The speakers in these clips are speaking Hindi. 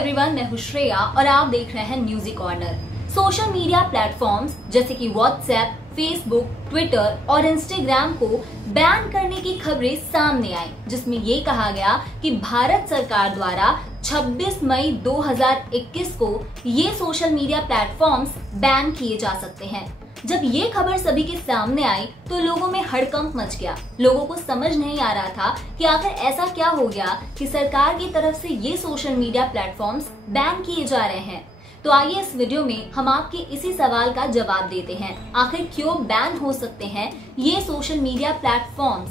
एवरीवन, मैं हूं श्रेया और आप देख रहे हैं newsy corner. Social media platforms जैसे कि व्हाट्सएप, फेसबुक, ट्विटर और इंस्टाग्राम को बैन करने की खबरें सामने आई, जिसमें ये कहा गया कि भारत सरकार द्वारा 26 मई 2021 को ये सोशल मीडिया प्लेटफॉर्म्स बैन किए जा सकते हैं। जब ये खबर सभी के सामने आई तो लोगों में हड़कंप मच गया। लोगों को समझ नहीं आ रहा था कि आखिर ऐसा क्या हो गया कि सरकार की तरफ से ये सोशल मीडिया प्लेटफॉर्म्स बैन किए जा रहे हैं। तो आइए इस वीडियो में हम आपके इसी सवाल का जवाब देते हैं। आखिर क्यों बैन हो सकते हैं ये सोशल मीडिया प्लेटफॉर्म्स?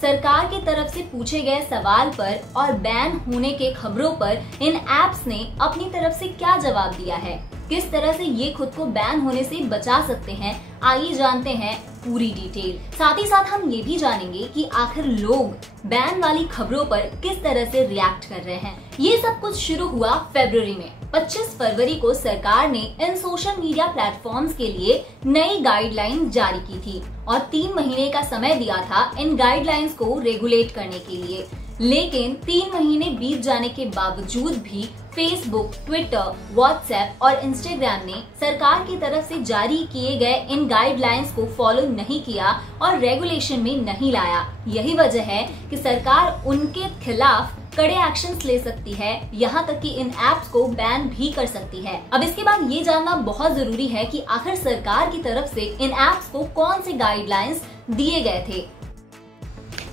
सरकार की तरफ से पूछे गए सवाल पर और बैन होने के खबरों पर इन एप्स ने अपनी तरफ से क्या जवाब दिया है, किस तरह से ये खुद को बैन होने से बचा सकते हैं, आइए जानते हैं पूरी डिटेल। साथ ही साथ हम ये भी जानेंगे कि आखिर लोग बैन वाली खबरों पर किस तरह से रिएक्ट कर रहे हैं। ये सब कुछ शुरू हुआ फरवरी में। 25 फरवरी को सरकार ने इन सोशल मीडिया प्लेटफॉर्म्स के लिए नई गाइडलाइन जारी की थी और 3 महीने का समय दिया था इन गाइडलाइंस को रेगुलेट करने के लिए। लेकिन 3 महीने बीत जाने के बावजूद भी फेसबुक, ट्विटर, व्हाट्सएप और इंस्टाग्राम ने सरकार की तरफ से जारी किए गए इन गाइडलाइंस को फॉलो नहीं किया और रेगुलेशन में नहीं लाया। यही वजह है कि सरकार उनके खिलाफ कड़े एक्शंस ले सकती है, यहाँ तक कि इन एप्स को बैन भी कर सकती है। अब इसके बाद ये जानना बहुत जरूरी है कि आखिर सरकार की तरफ से इन एप्स को कौन से गाइडलाइंस दिए गए थे।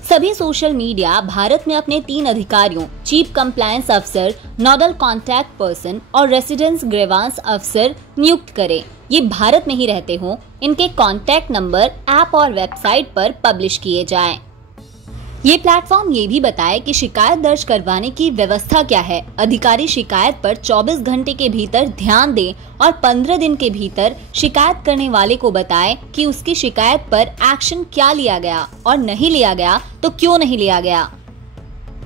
सभी सोशल मीडिया भारत में अपने 3 अधिकारियों, चीफ कंप्लायंस अफसर, नोडल कॉन्टैक्ट पर्सन और रेसिडेंस ग्रीवांस अफसर नियुक्त करें। ये भारत में ही रहते हों, इनके कॉन्टैक्ट नंबर ऐप और वेबसाइट पर पब्लिश किए जाएं। ये प्लेटफॉर्म ये भी बताए कि शिकायत दर्ज करवाने की व्यवस्था क्या है। अधिकारी शिकायत पर 24 घंटे के भीतर ध्यान दें और 15 दिन के भीतर शिकायत करने वाले को बताएं कि उसकी शिकायत पर एक्शन क्या लिया गया और नहीं लिया गया तो क्यों नहीं लिया गया।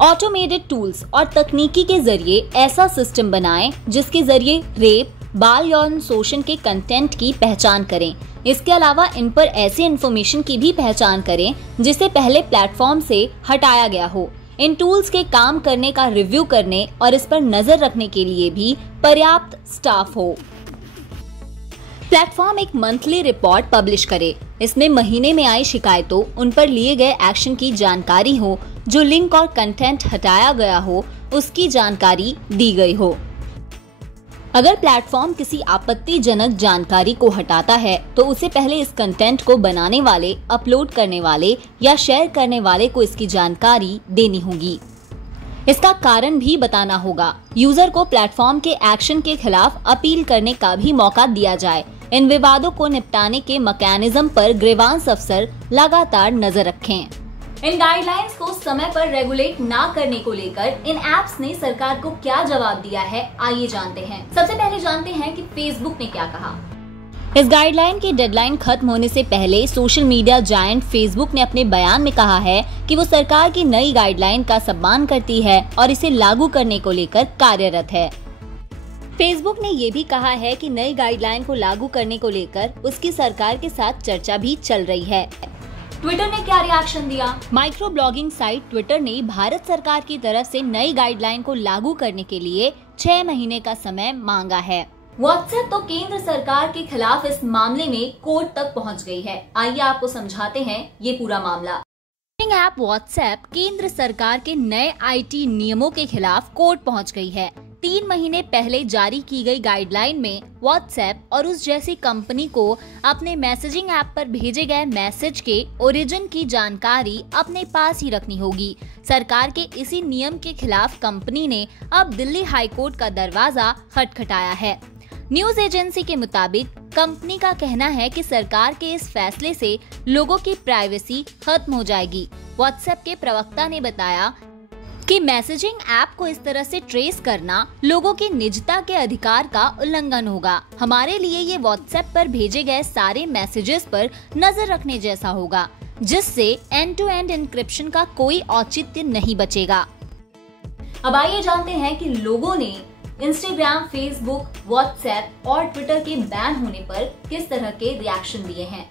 ऑटोमेटेड टूल्स और तकनीकी के जरिए ऐसा सिस्टम बनाएं जिसके जरिए रेप, बाल यौन शोषण के कंटेंट की पहचान करें। इसके अलावा इन पर ऐसे इन्फॉर्मेशन की भी पहचान करें जिसे पहले प्लेटफॉर्म से हटाया गया हो। इन टूल्स के काम करने का रिव्यू करने और इस पर नजर रखने के लिए भी पर्याप्त स्टाफ हो। प्लेटफॉर्म एक मंथली रिपोर्ट पब्लिश करे। इसमें महीने में आई शिकायतों, उन पर लिए गए एक्शन की जानकारी हो, जो लिंक और कंटेंट हटाया गया हो उसकी जानकारी दी गई हो। अगर प्लेटफॉर्म किसी आपत्तिजनक जानकारी को हटाता है तो उसे पहले इस कंटेंट को बनाने वाले, अपलोड करने वाले या शेयर करने वाले को इसकी जानकारी देनी होगी। इसका कारण भी बताना होगा। यूजर को प्लेटफॉर्म के एक्शन के खिलाफ अपील करने का भी मौका दिया जाए। इन विवादों को निपटाने के मैकेनिज्म पर ग्रीवांस अफसर लगातार नजर रखें। इन गाइडलाइंस को समय पर रेगुलेट ना करने को लेकर इन एप्स ने सरकार को क्या जवाब दिया है, आइए जानते हैं। सबसे पहले जानते हैं कि फेसबुक ने क्या कहा। इस गाइडलाइन की डेडलाइन खत्म होने से पहले सोशल मीडिया जायंट फेसबुक ने अपने बयान में कहा है कि वो सरकार की नई गाइडलाइन का सम्मान करती है और इसे लागू करने को लेकर कार्यरत है। फेसबुक ने ये भी कहा है कि नई गाइडलाइन को लागू करने को लेकर उसकी सरकार के साथ चर्चा भी चल रही है। ट्विटर ने क्या रिएक्शन दिया? माइक्रो ब्लॉगिंग साइट ट्विटर ने भारत सरकार की तरफ से नई गाइडलाइन को लागू करने के लिए 6 महीने का समय मांगा है। व्हाट्सएप तो केंद्र सरकार के खिलाफ इस मामले में कोर्ट तक पहुंच गई है। आइए आपको समझाते हैं ये पूरा मामला। ऐप व्हाट्सएप केंद्र सरकार के नए IT नियमों के खिलाफ कोर्ट पहुंच गई है। 3 महीने पहले जारी की गई गाइडलाइन में व्हाट्सएप और उस जैसी कंपनी को अपने मैसेजिंग ऐप पर भेजे गए मैसेज के ओरिजिन की जानकारी अपने पास ही रखनी होगी। सरकार के इसी नियम के खिलाफ कंपनी ने अब दिल्ली हाई कोर्ट का दरवाजा खटखटाया है। न्यूज एजेंसी के मुताबिक कंपनी का कहना है कि सरकार के इस फैसले से लोगों की प्राइवेसी खत्म हो जाएगी। व्हाट्सएप के प्रवक्ता ने बताया कि मैसेजिंग ऐप को इस तरह से ट्रेस करना लोगों की निजता के अधिकार का उल्लंघन होगा। हमारे लिए ये व्हाट्सएप पर भेजे गए सारे मैसेजेस पर नजर रखने जैसा होगा, जिससे एंड टू एंड एन्क्रिप्शन का कोई औचित्य नहीं बचेगा। अब आइए जानते हैं कि लोगों ने इंस्टाग्राम, फेसबुक, व्हाट्सएप और ट्विटर के बैन होने पर किस तरह के रिएक्शन दिए हैं।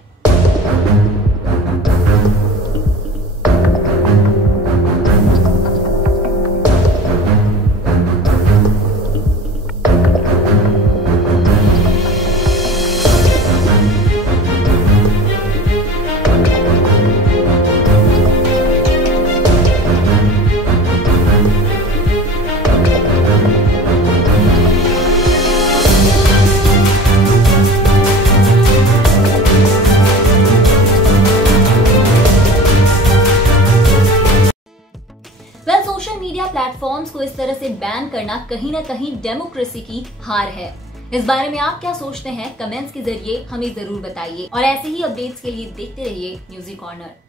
को इस तरह से बैन करना कहीं ना कहीं डेमोक्रेसी की हार है। इस बारे में आप क्या सोचते हैं? कमेंट्स के जरिए हमें जरूर बताइए और ऐसे ही अपडेट्स के लिए देखते रहिए म्यूजिक कॉर्नर।